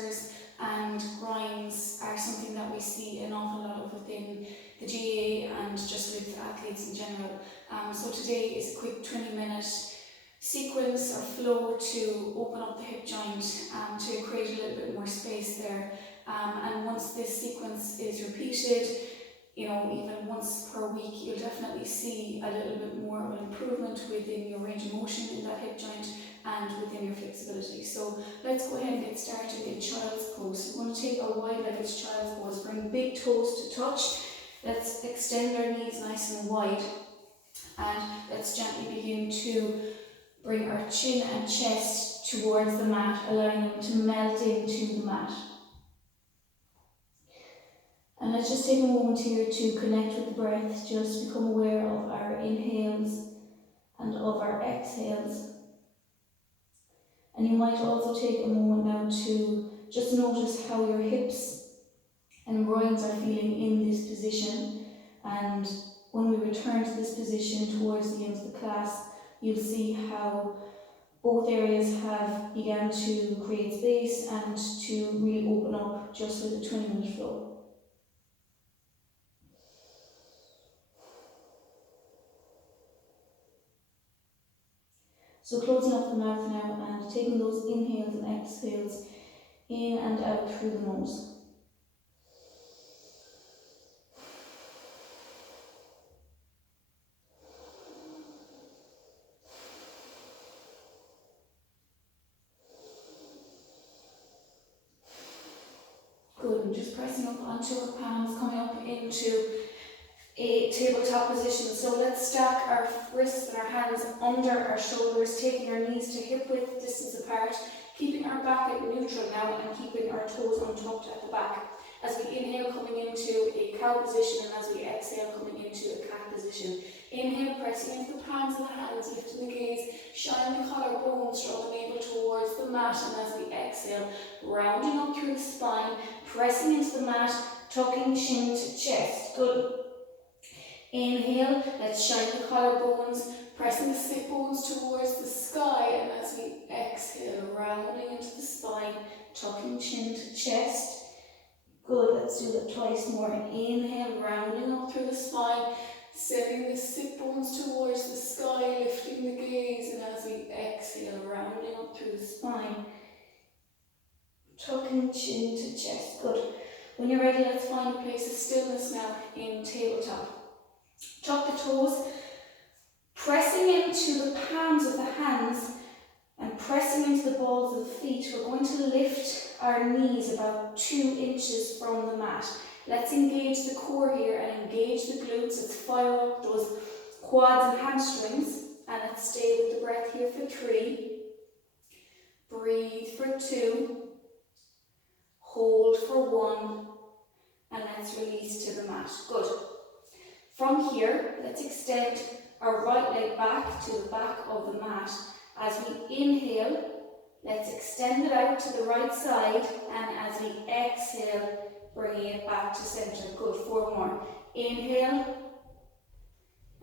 flexors and groins are something that we see an awful lot of within the GAA and just with athletes in general. So today is a quick 20-minute sequence or flow to open up the hip joint to create a little bit more space there. And once this sequence is repeated, even once per week, you'll definitely see a little bit more of an improvement within your range of motion in that hip joint and within your flexibility. So let's go ahead and get started in child's pose. We're going to take a wide-legged child's pose, bring big toes to touch. Let's extend our knees nice and wide, and let's gently begin to bring our chin and chest towards the mat, allowing them to melt into the mat. And let's just take a moment here to connect with the breath, just become aware of our inhales and of our exhales. And you might also take a moment now to just notice how your hips and groins are feeling in this position. And when we return to this position towards the end of the class, you'll see how both areas have begun to create space and to really open up just with a 20-minute flow. So closing up the mouth now and taking those inhales and exhales in and out through the nose. Good, and just pressing up onto our palms, coming up into a tabletop position. So let's stack our wrists and our hands under our shoulders, taking our knees to hip width distance apart, keeping our back at neutral now and keeping our toes untucked at the back. As we inhale, coming into a cow position, and as we exhale, coming into a cat position. Inhale, pressing into the palms of the hands, lifting the gaze, shining the collarbones, drawing the navel towards the mat, and as we exhale, rounding up through the spine, pressing into the mat, tucking chin to chest. Good. Inhale, let's shine the collarbones, pressing the sit bones towards the sky, and as we exhale, rounding into the spine, tucking chin to chest. Good, let's do that twice more. Inhale, rounding up through the spine, sending the sit bones towards the sky, lifting the gaze, and as we exhale, rounding up through the spine, tucking chin to chest. Good. When you're ready, let's find a place of stillness now in tabletop. Tuck the toes, pressing into the palms of the hands and pressing into the balls of the feet. We're going to lift our knees about 2 inches from the mat. Let's engage the core here and engage the glutes. Let's fire up those quads and hamstrings, and let's stay with the breath here for 3. Breathe for 2. Hold for 1, and let's release to the mat. Good. From here, let's extend our right leg back to the back of the mat. As we inhale, let's extend it out to the right side, and as we exhale, bringing it back to center. Good, 4 more. Inhale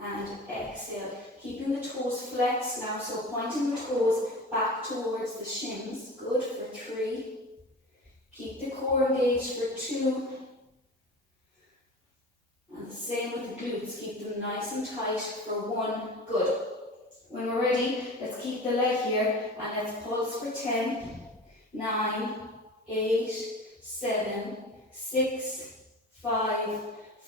and exhale. Keeping the toes flexed now, so pointing the toes back towards the shins. Good, for 3. Keep the core engaged for 2. And the same with the glutes, keep them nice and tight for 1. Good. When we're ready, let's keep the leg here and let's pulse for 10, 9, 8, 7, 6, 5,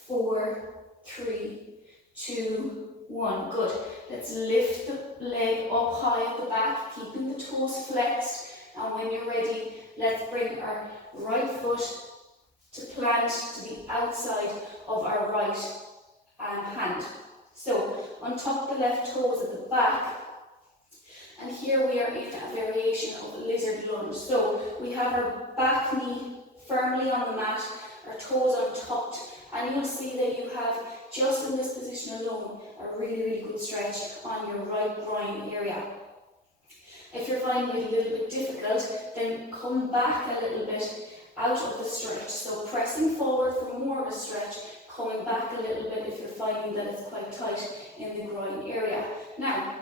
4, 3, 2, 1. Good. Let's lift the leg up high at the back, keeping the toes flexed. And when you're ready, let's bring our right foot to plant to the outside of our right hand. So, untuck the left toes at the back, and here we are in a variation of lizard lunge. So, we have our back knee firmly on the mat, our toes untucked, and you'll see that you have, just in this position alone, a really, really good stretch on your right groin area. If you're finding it a little bit difficult, then come back a little bit out of the stretch. So, pressing forward for more of a stretch, coming back a little bit if you're finding that it's quite tight in the groin area. Now,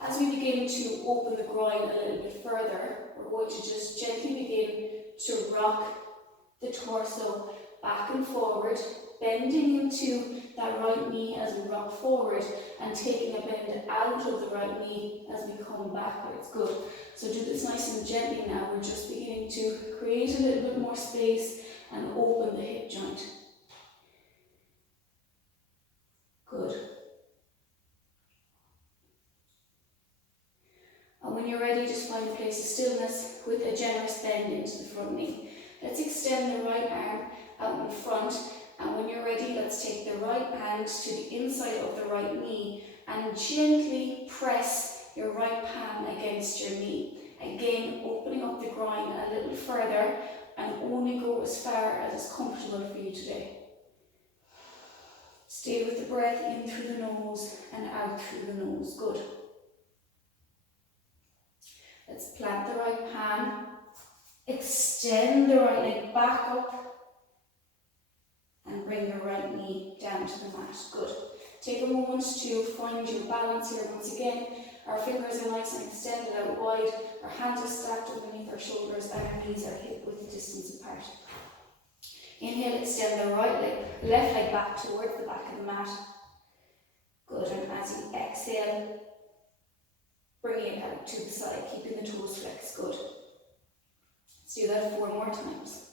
as we begin to open the groin a little bit further, we're going to just gently begin rock the torso back and forward, bending into that right knee as we rock forward and taking a bend out of the right knee as we come backwards. Good. So do this nice and gently now. We're just beginning to create a little bit more space and open the hip joint. Good. And when you're ready, just find a place of stillness with a generous bend into the front knee. Let's extend the right arm out in front, and when you're ready, let's take the right hand to the inside of the right knee and gently press your right palm against your knee. Again, opening up the groin a little further and only go as far as is comfortable for you today. Stay with the breath in through the nose and out through the nose. Good. Let's plant the right palm, extend the right leg back up and bring the right knee down to the mat. Good. Take a moment to find your balance here. Once again, our fingers are nice and extended out wide, our hands are stacked underneath our shoulders and our knees are hip width distance apart. Inhale, extend the right leg, left leg back towards the back of the mat. Good, and as you exhale, bring it out to the side, keeping the toes flexed. Good. Let's do that 4 more times.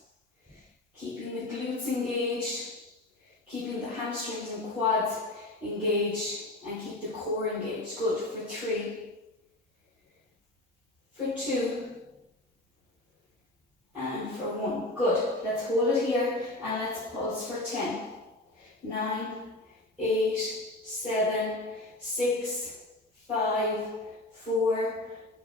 Keeping the glutes engaged, keeping the hamstrings and quads engaged, and keep the core engaged. Good. For 3, for 2, and for 1. Good. Let's hold it here and let's pulse for 10, 9, 8, 7, 6, 5, 4,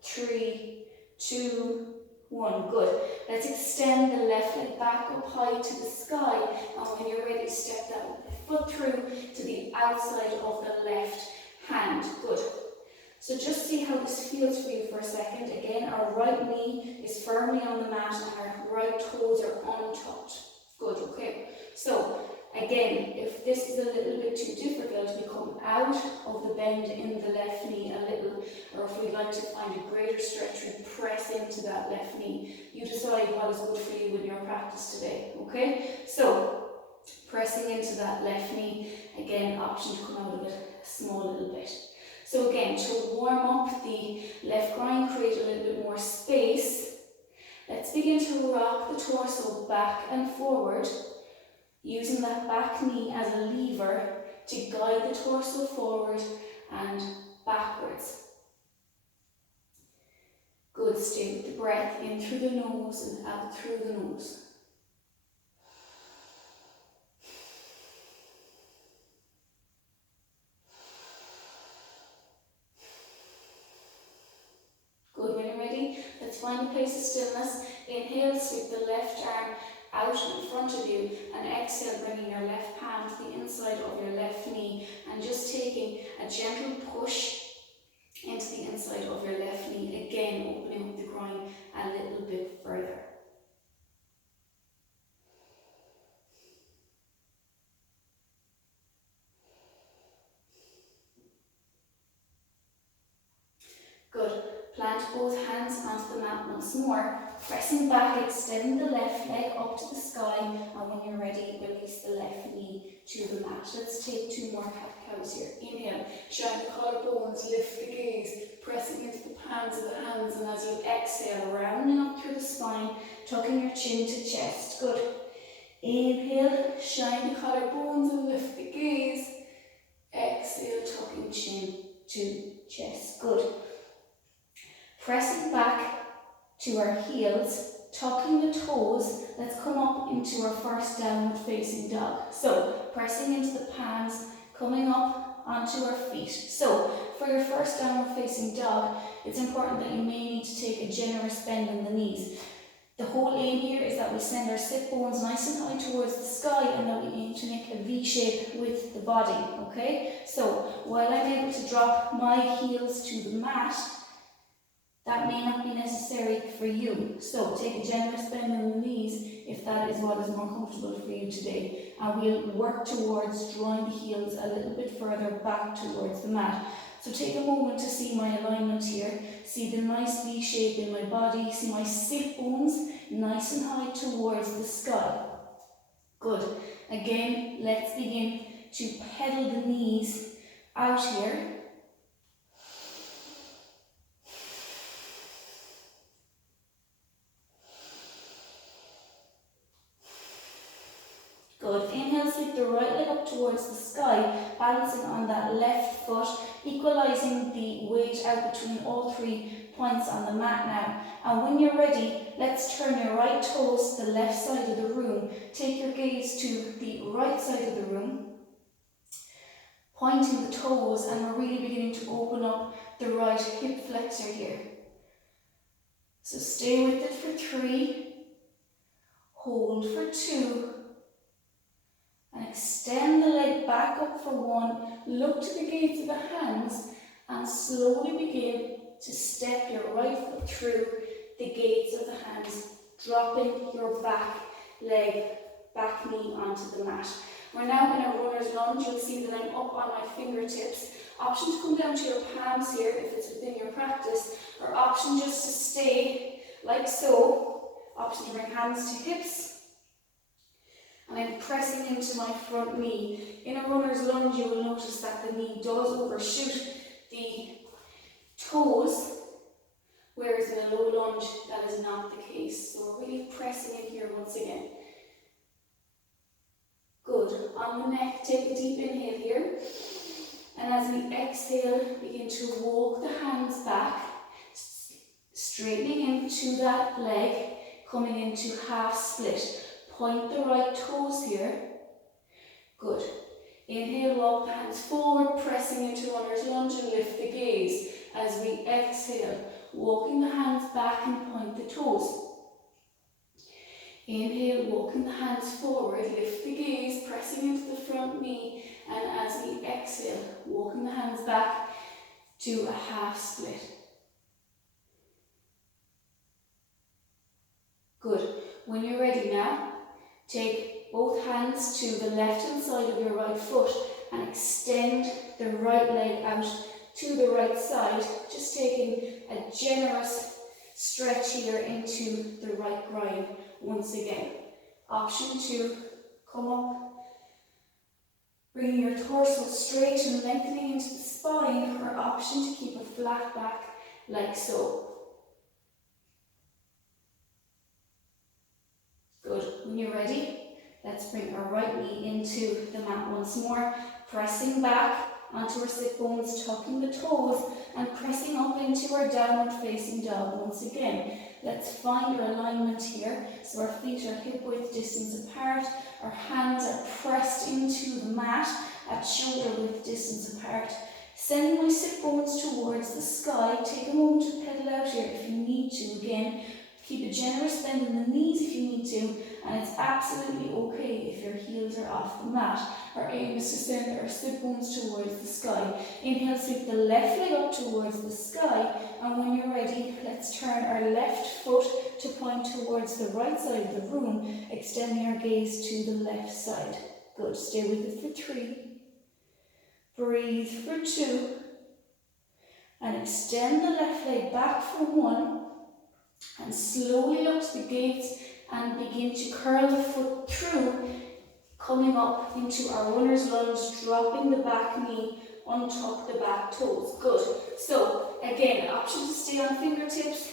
3, 2, 1. Good. Let's extend the left leg back up high to the sky, and when you're ready, step that foot through to the outside of the left hand. Good. So just see how this feels for you for a second. Again, our right knee is firmly on the mat and our right toes are untouched. Good, okay. So again, if this is a little bit too difficult, we come out of the bend in the left knee a little, or if we'd like to find a greater stretch, we press into that left knee. You decide what is good for you in your practice today, okay? So, pressing into that left knee, again, option to come out of it a small little bit. So again, to warm up the left groin, create a little bit more space, let's begin to rock the torso back and forward, using that back knee as a lever to guide the torso forward and backwards. Good, stay with the breath in through the nose and out through the nose. Good, when you're ready, let's find a place of stillness. Inhale, sweep the left arm out in front of you, and exhale, bringing your left palm to the inside of your left knee and just taking a gentle push into the inside of your left knee, again opening up the groin a little bit further. Good. Plant both hands onto the mat once more, pressing back, extend the left leg up to the sky, and when you're ready, release the left knee to the mat. Let's take 2 more cat-cows here. Inhale, shine the collarbones, lift the gaze, pressing into the palms of the hands, and as you exhale, rounding up through the spine, tucking your chin to chest. Good. Inhale, shine the collarbones and lift the gaze. Exhale, tucking chin to chest. Good. Pressing back to our heels, tucking the toes, let's come up into our first downward facing dog. So, pressing into the palms, coming up onto our feet. So, for your first downward facing dog, it's important that you may need to take a generous bend in the knees. The whole aim here is that we send our sit bones nice and high towards the sky, and that we aim to make a V shape with the body, okay? So, while I'm able to drop my heels to the mat, that may not be necessary for you. So take a generous bend in the knees if that is what is more comfortable for you today. And we'll work towards drawing the heels a little bit further back towards the mat. So take a moment to see my alignment here. See the nice V shape in my body. See my sit bones nice and high towards the sky. Good. Again, let's begin to pedal the knees out here. Good. Inhale, sweep the right leg up towards the sky, balancing on that left foot, equalizing the weight out between all 3 points on the mat now. And when you're ready, let's turn your right toes to the left side of the room. Take your gaze to the right side of the room, pointing the toes, and we're really beginning to open up the right hip flexor here. So stay with it for 3, hold for 2, and extend the leg back up for 1. Look to the gates of the hands and slowly begin to step your right foot through the gates of the hands, dropping your back leg, back knee onto the mat. We're now in a runner's lunge. You'll see that I'm up on my fingertips. Option to come down to your palms here if it's within your practice, or option just to stay like so. Option to bring hands to hips. And I'm pressing into my front knee. In a runner's lunge, you will notice that the knee does overshoot the toes, whereas in a low lunge, that is not the case. So we're really pressing in here once again. Good. On the neck, take a deep inhale here. And as we exhale, begin to walk the hands back, straightening into that leg, coming into half split. Point the right toes here. Good. Inhale, walk the hands forward, pressing into runner's lunge and lift the gaze. As we exhale, walking the hands back and point the toes. Inhale, walking the hands forward, lift the gaze, pressing into the front knee. And as we exhale, walking the hands back to a half split. Good. When you're ready now, take both hands to the left-hand side of your right foot and extend the right leg out to the right side, just taking a generous stretch here into the right groin once again. Option to come up, bringing your torso straight and lengthening into the spine, or option to keep a flat back like so. Good. When you're ready, let's bring our right knee into the mat once more, pressing back onto our sit bones, tucking the toes, and pressing up into our downward facing dog once again. Let's find our alignment here. So our feet are hip width distance apart, our hands are pressed into the mat at shoulder width distance apart. Sending my sit bones towards the sky. Take a moment to pedal out here if you need to. Again, keep a generous bend in the knees if you need to, and it's absolutely okay if your heels are off the mat. Our aim is to send our sit bones towards the sky. Inhale, sweep the left leg up towards the sky, and when you're ready, let's turn our left foot to point towards the right side of the room, extending our gaze to the left side. Good. Stay with it for 3. Breathe for 2. And extend the left leg back for 1. And slowly look to the gates and begin to curl the foot through, coming up into our runner's lunge, dropping the back knee, untuck the back toes. Good. So again, option to stay on fingertips,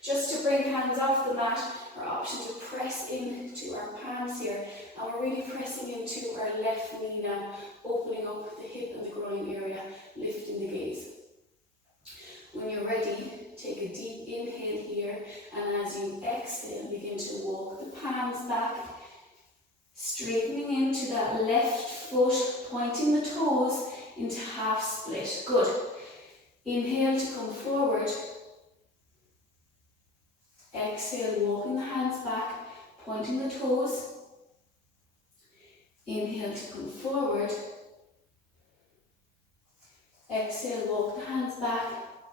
just to bring hands off the mat, or option to press into our palms here. And we're really pressing into our left knee now, opening up the hip and the groin area, lifting the gaze. When you're ready, take a deep inhale here, and as you exhale, begin to walk the palms back, straightening into that left foot, pointing the toes into half split. Good. Inhale to come forward. Exhale, walking the hands back, pointing the toes. Inhale to come forward. Exhale, walk the hands back,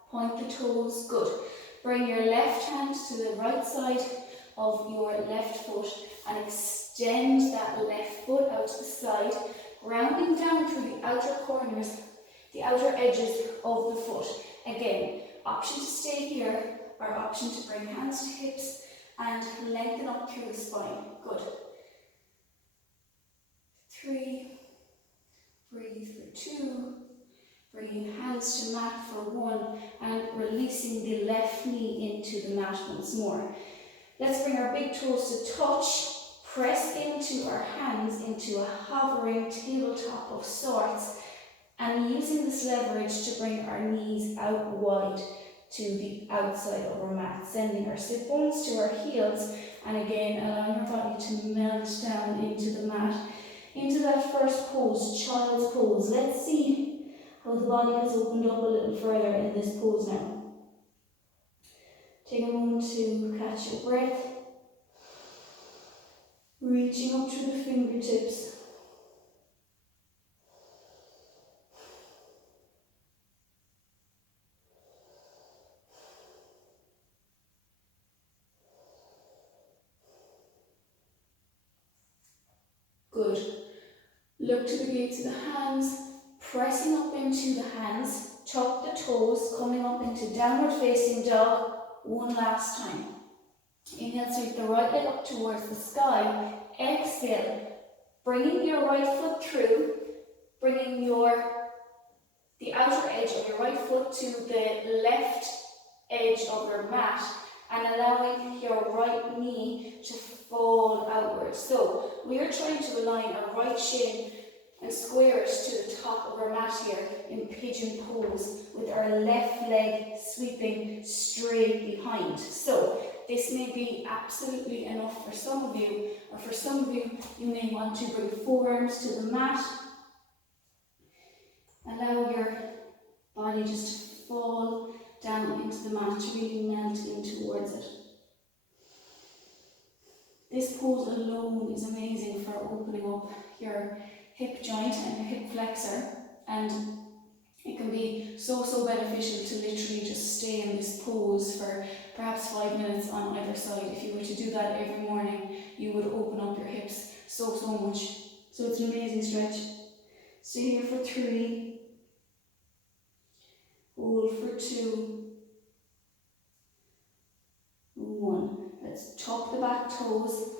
point the toes. Good. Bring your left hand to the right side of your left foot and extend that left foot out to the side, rounding down through the outer corners the outer edges of the foot. Again, option to stay here or option to bring hands to hips and lengthen up through the spine. Good. 3, breathe for 2, bringing hands to mat for 1 and releasing the left knee into the mat once more. Let's bring our big toes to touch, press into our hands into a hovering tabletop of sorts, and using this leverage to bring our knees out wide to the outside of our mat, sending our sit bones to our heels, and again allowing our body to melt down into the mat, into that first pose, child's pose. Let's see how the body has opened up a little further in this pose now. Take a moment to catch your breath, reaching up through the fingertips. Good. Look to the gates of the hands, pressing up into the hands, tuck the toes, coming up into downward facing dog. One last time. Inhale, sweep the right leg up towards the sky. Exhale, bringing your right foot through, bringing the outer edge of your right foot to the left edge of your mat and allowing your right knee to fall outwards. So we are trying to align our right shin and square it to the top of our mat here in Pigeon Pose with our left leg sweeping straight behind. So this may be absolutely enough for some of you, or for some of you, you may want to bring forearms to the mat. Allow your body just to fall down into the mat, to really melt in towards it. This pose alone is amazing for opening up your hip joint and your hip flexor, and it can be so beneficial to literally just stay in this pose for perhaps 5 minutes on either side. If you were to do that every morning, you would open up your hips so much. So it's an amazing stretch. Stay here for 3, hold for 2, 1. Let's tuck the back toes,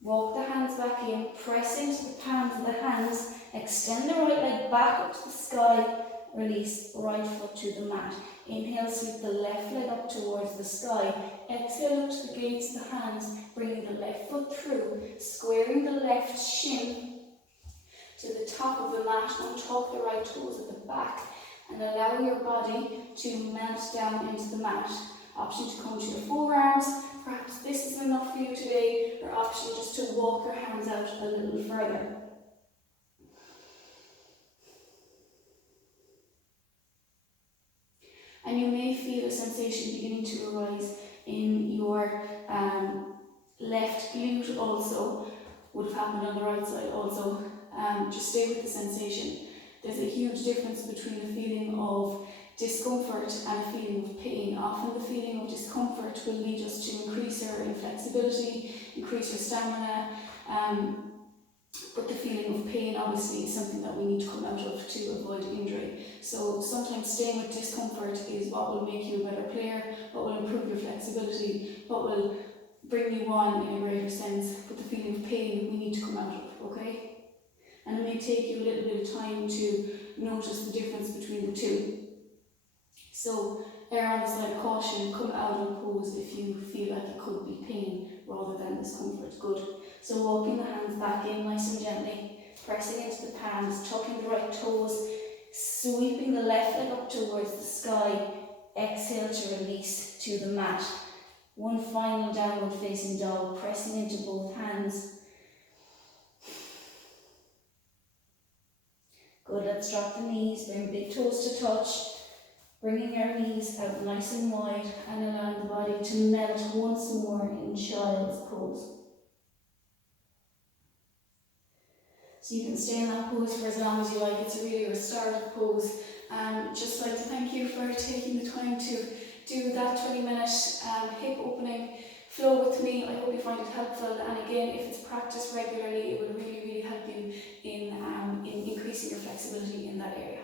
walk the hands back in, press into the palms of the hands, extend the right leg back up to the sky, release right foot to the mat. Inhale, sweep the left leg up towards the sky. Exhale, look to the gates of the hands, bringing the left foot through, squaring the left shin to the top of the mat, untuck the right toes at the back, and allowing your body to melt down into the mat. Option to come to your forearms, perhaps this is enough for you today, or option just to walk your hands out a little further. And you may feel a sensation beginning to arise in your left glute also. Would have happened on the right side also. Just stay with the sensation. There's a huge difference between a feeling of discomfort and a feeling of pain. Often the feeling of discomfort will lead us to increase our flexibility, increase our stamina, but the feeling of pain obviously is something that we need to come out of to avoid injury. So sometimes staying with discomfort is what will make you a better player, what will improve your flexibility, what will bring you on in a greater sense, but the feeling of pain we need to come out of, okay? And it may take you a little bit of time to notice the difference between the two. So err on the side of caution, come out of pose if you feel like it could be pain rather than discomfort. Good. So walking the hands back in nice and gently, pressing into the palms, tucking the right toes, sweeping the left leg up towards the sky. Exhale to release to the mat. One final downward facing dog, pressing into both hands. Good, let's drop the knees, bring big toes to touch. Bringing your knees out nice and wide and allowing the body to melt once more in child's pose. So you can stay in that pose for as long as you like. It's a really restorative pose. Just like to thank you for taking the time to do that 20-minute hip opening flow with me. I hope you find it helpful, and again, if it's practiced regularly, it will really help you in increasing your flexibility in that area.